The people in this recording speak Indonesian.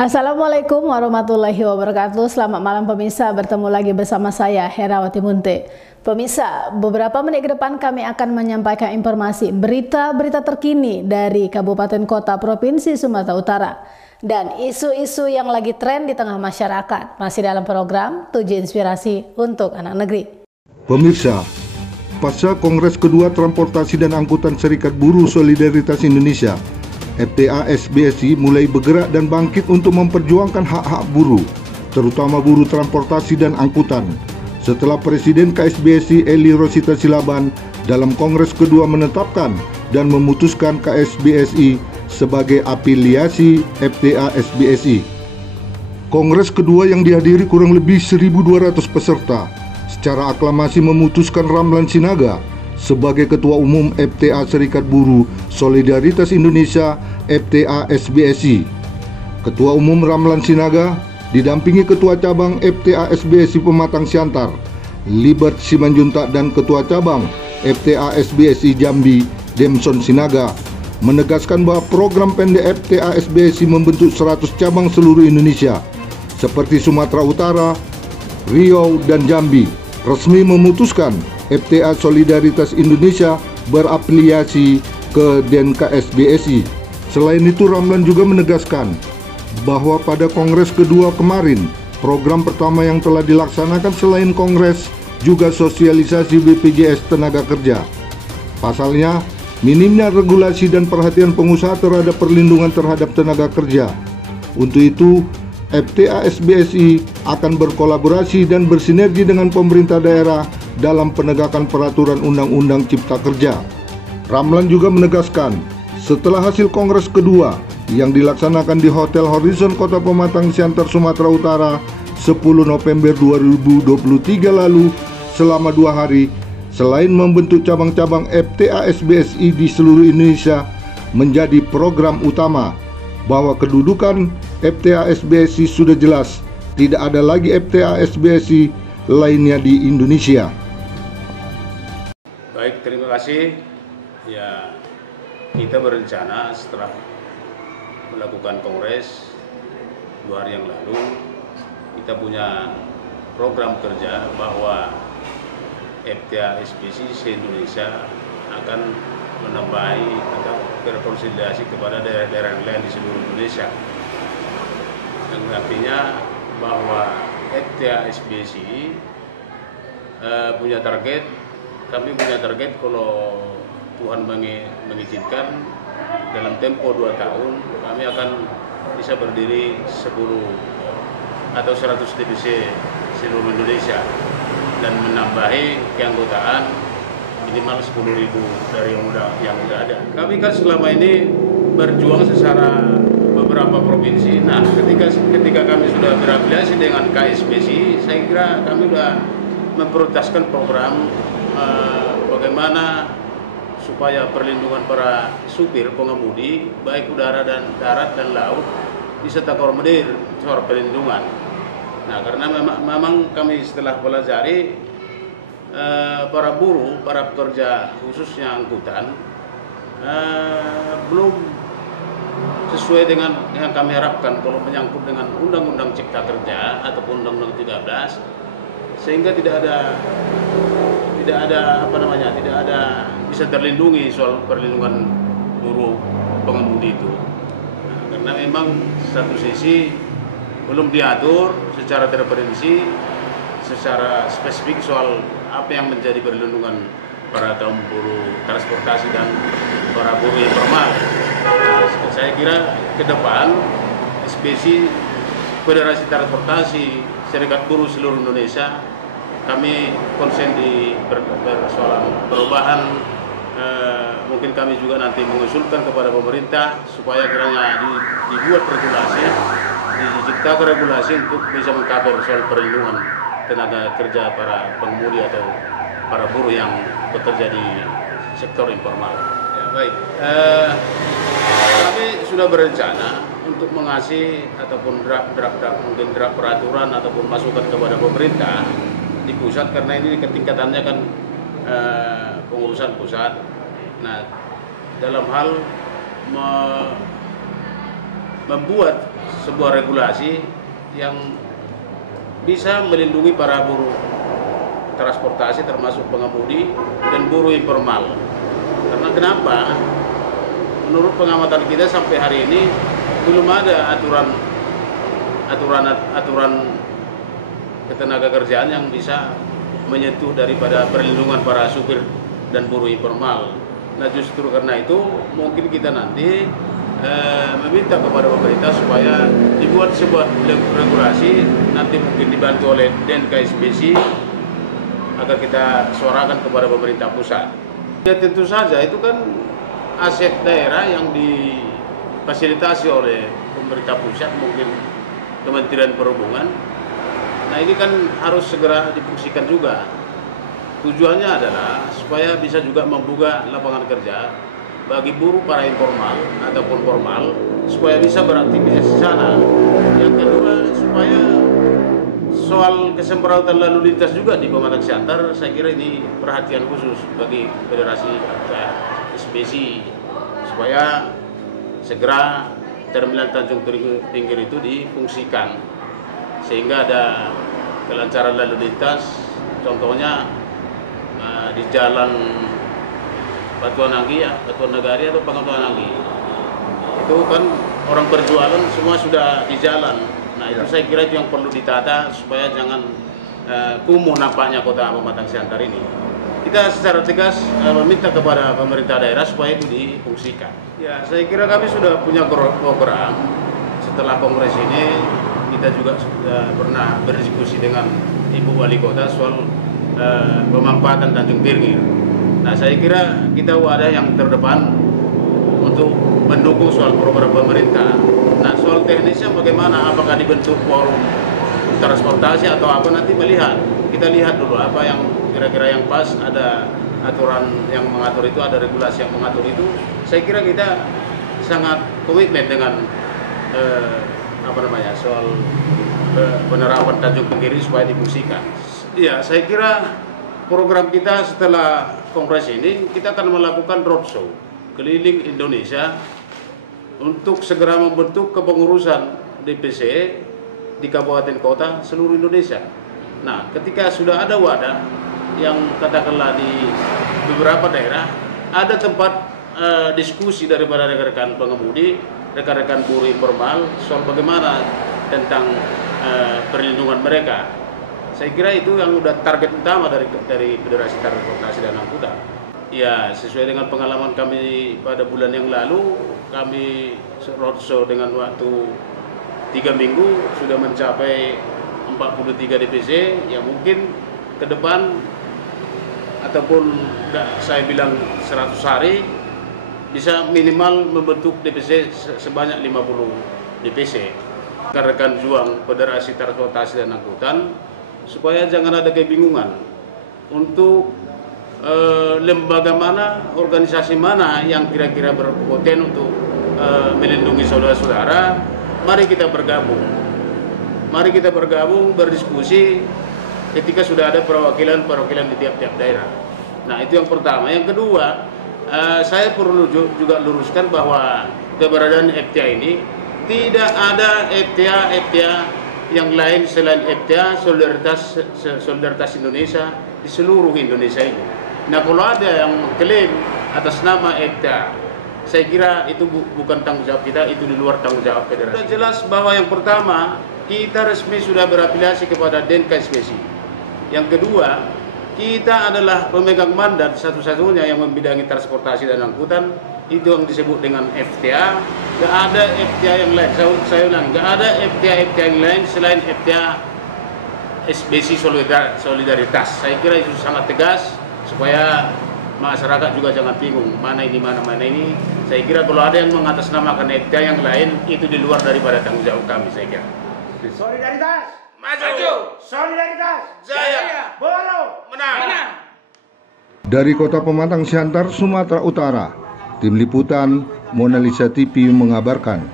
Assalamualaikum warahmatullahi wabarakatuh. Selamat malam pemirsa, bertemu lagi bersama saya Herawati Munte. Pemirsa, beberapa menit ke depan kami akan menyampaikan informasi berita-berita terkini dari Kabupaten Kota Provinsi Sumatera Utara dan isu-isu yang lagi tren di tengah masyarakat. Masih dalam program 7 Inspirasi untuk Anak Negeri. Pemirsa, pasca Kongres kedua Transportasi dan Angkutan Serikat Buruh Solidaritas Indonesia FTA-SBSI mulai bergerak dan bangkit untuk memperjuangkan hak-hak buruh, terutama buruh transportasi dan angkutan. Setelah Presiden KSBSI Eli Rosita Silaban dalam Kongres kedua menetapkan dan memutuskan KSBSI sebagai afiliasi FTA-SBSI. Kongres kedua yang dihadiri kurang lebih 1.200 peserta secara aklamasi memutuskan Ramlan Sinaga sebagai Ketua Umum FTA Serikat Buruh Solidaritas Indonesia FTA-SBSI. Ketua Umum Ramlan Sinaga didampingi Ketua Cabang FTA-SBSI Pematang Siantar, Libert Simanjuntak, dan Ketua Cabang FTA-SBSI Jambi, Demson Sinaga, menegaskan bahwa program pendek FTA-SBSI membentuk 100 cabang seluruh Indonesia, seperti Sumatera Utara, Riau, dan Jambi, resmi memutuskan FTA Solidaritas Indonesia berafiliasi ke DNKSBSI. Selain itu, Ramlan juga menegaskan bahwa pada Kongres kedua kemarin, program pertama yang telah dilaksanakan selain Kongres juga sosialisasi BPJS Tenaga Kerja. Pasalnya, minimnya regulasi dan perhatian pengusaha terhadap perlindungan terhadap tenaga kerja. Untuk itu, FTA-SBSI akan berkolaborasi dan bersinergi dengan pemerintah daerah dalam penegakan peraturan Undang-Undang Cipta Kerja. Ramlan juga menegaskan, setelah hasil Kongres kedua yang dilaksanakan di Hotel Horizon Kota Pematang Siantar, Sumatera Utara 10 November 2023 lalu, selama 2 hari, selain membentuk cabang-cabang FTA-SBSI di seluruh Indonesia menjadi program utama, bahwa kedudukan FTA-SBSI sudah jelas, tidak ada lagi FTA-SBSI lainnya di Indonesia. Baik, terima kasih. Ya, kita berencana setelah melakukan kongres 2 hari yang lalu, kita punya program kerja bahwa FTA-SBSI se-Indonesia akan menambahi atau berkonsolidasi kepada daerah-daerah lain di seluruh Indonesia. Yang artinya bahwa FTA-SBSI punya target, kami punya target kalau Tuhan mengizinkan dalam tempo 2 tahun kami akan bisa berdiri 10 atau 100 divisi seluruh Indonesia dan menambahi keanggotaan minimal 10.000 dari yang udah ada. Kami kan selama ini berjuang secara beberapa provinsi. Nah, ketika kami sudah berafiliasi dengan KSBSI, saya kira kami sudah memprioritaskan program bagaimana supaya perlindungan para supir pengemudi baik udara dan darat dan laut bisa terakomodir soal perlindungan. Nah, karena memang kami setelah pelajari para buruh, para pekerja khususnya angkutan belum sesuai dengan yang kami harapkan kalau menyangkut dengan Undang-Undang Cipta Kerja ataupun Undang-Undang 13, sehingga tidak ada bisa terlindungi soal perlindungan buruh pengemudi itu. Nah, karena memang satu sisi belum diatur secara terperinci, secara spesifik soal apa yang menjadi perlindungan para kaum buruh transportasi dan para buruh informal. Nah, saya kira ke depan SBSI Federasi Transportasi Serikat Buruh seluruh Indonesia, kami konsen di persoalan perubahan. Mungkin kami juga nanti mengusulkan kepada pemerintah supaya kiranya dibuat regulasi, diciptakan regulasi untuk bisa mengcover soal perlindungan tenaga kerja para pengemudi atau para buruh yang bekerja di sektor informal. Ya, baik, kami sudah berencana untuk mengasih ataupun draft peraturan ataupun masukan kepada pemerintah di pusat, karena ini ketingkatannya kan pengurusan pusat. Nah, dalam hal membuat sebuah regulasi yang bisa melindungi para buruh transportasi termasuk pengemudi dan buruh informal. Karena kenapa? Menurut pengamatan kita sampai hari ini belum ada aturan ketenaga kerjaan yang bisa menyentuh daripada perlindungan para supir dan buruh informal. Nah, justru karena itu mungkin kita nanti meminta kepada pemerintah supaya dibuat sebuah regulasi, nanti mungkin dibantu oleh DNKSBC agar kita suarakan kepada pemerintah pusat. Ya tentu saja itu kan aset daerah yang difasilitasi oleh pemerintah pusat, mungkin Kementerian Perhubungan. Nah ini kan harus segera difungsikan juga. Tujuannya adalah supaya bisa juga membuka lapangan kerja bagi buruh para informal ataupun formal, supaya bisa beraktivitas di sana. Yang kedua, supaya soal kesemprautan lalu lintas juga di Pematang Siantar, saya kira ini perhatian khusus bagi Federasi SBC, supaya segera terminal Tanjung Tingkir itu difungsikan sehingga ada kelancaran lalu lintas. Contohnya di jalan Batuan Anggi ya, Batuan Nagari atau Pangatuan Anggi, itu kan orang berjualan semua sudah di jalan. Nah itu saya kira itu yang perlu ditata supaya jangan kumuh nampaknya kota Pematang Siantar ini. Kita secara tegas meminta kepada pemerintah daerah supaya itu difungsikan. Ya saya kira kami sudah punya program. Setelah kongres ini kita juga sudah pernah berdiskusi dengan Ibu Wali Kota soal pemanfaatan Tanjung Tingkir. Nah saya kira kita wadah yang terdepan untuk mendukung soal program pemerintah. Nah soal teknisnya bagaimana, apakah dibentuk forum transportasi atau apa, nanti melihat. Kita lihat dulu apa yang kira-kira yang pas, ada aturan yang mengatur itu, ada regulasi yang mengatur itu. Saya kira kita sangat komitmen dengan soal penerapan Tanjung Tingkir supaya difungsikan. Iya, saya kira program kita setelah kongres ini, kita akan melakukan roadshow keliling Indonesia untuk segera membentuk kepengurusan DPC di kabupaten kota seluruh Indonesia. Nah, ketika sudah ada wadah yang katakanlah di beberapa daerah, ada tempat diskusi daripada rekan-rekan pengemudi, rekan-rekan buruh informal soal bagaimana tentang perlindungan mereka. Saya kira itu yang udah target utama dari Federasi Transportasi dan Angkutan. Ya, sesuai dengan pengalaman kami pada bulan yang lalu, kami roadshow dengan waktu 3 minggu sudah mencapai 43 DPC, yang mungkin ke depan ataupun saya bilang 100 hari bisa minimal membentuk DPC sebanyak 50 DPC. Rekan-rekan juang Federasi Transportasi dan Angkutan supaya jangan ada kebingungan untuk lembaga mana, organisasi mana yang kira-kira berpoten untuk melindungi saudara-saudara. Mari kita bergabung. Mari kita bergabung, berdiskusi ketika sudah ada perwakilan di tiap-tiap daerah. Nah, itu yang pertama. Yang kedua, saya perlu juga luruskan bahwa keberadaan FTA ini tidak ada FTA yang lain selain FTA Solidaritas Indonesia di seluruh Indonesia ini. Nah, kalau ada yang mengklaim atas nama FTA, saya kira itu bukan tanggung jawab kita, itu di luar tanggung jawab federasi. Sudah jelas bahwa yang pertama, kita resmi sudah berafiliasi kepada DNKSBC. Yang kedua, kita adalah pemegang mandat satu-satunya yang membidangi transportasi dan angkutan, itu yang disebut dengan FTA. Gak ada FTA yang lain, saya ulang, gak ada FTA yang lain selain FTA SBC Solidaritas. Saya kira itu sangat tegas supaya masyarakat juga jangan bingung mana ini. Saya kira kalau ada yang mengatasnamakan FTA yang lain, itu di luar daripada tanggung jawab kami, saya kira. Solidaritas Maju, solidaritas jaya, Boro menang. Dari Kota Pematang Siantar, Sumatera Utara, Tim Liputan Monalisa TV mengabarkan.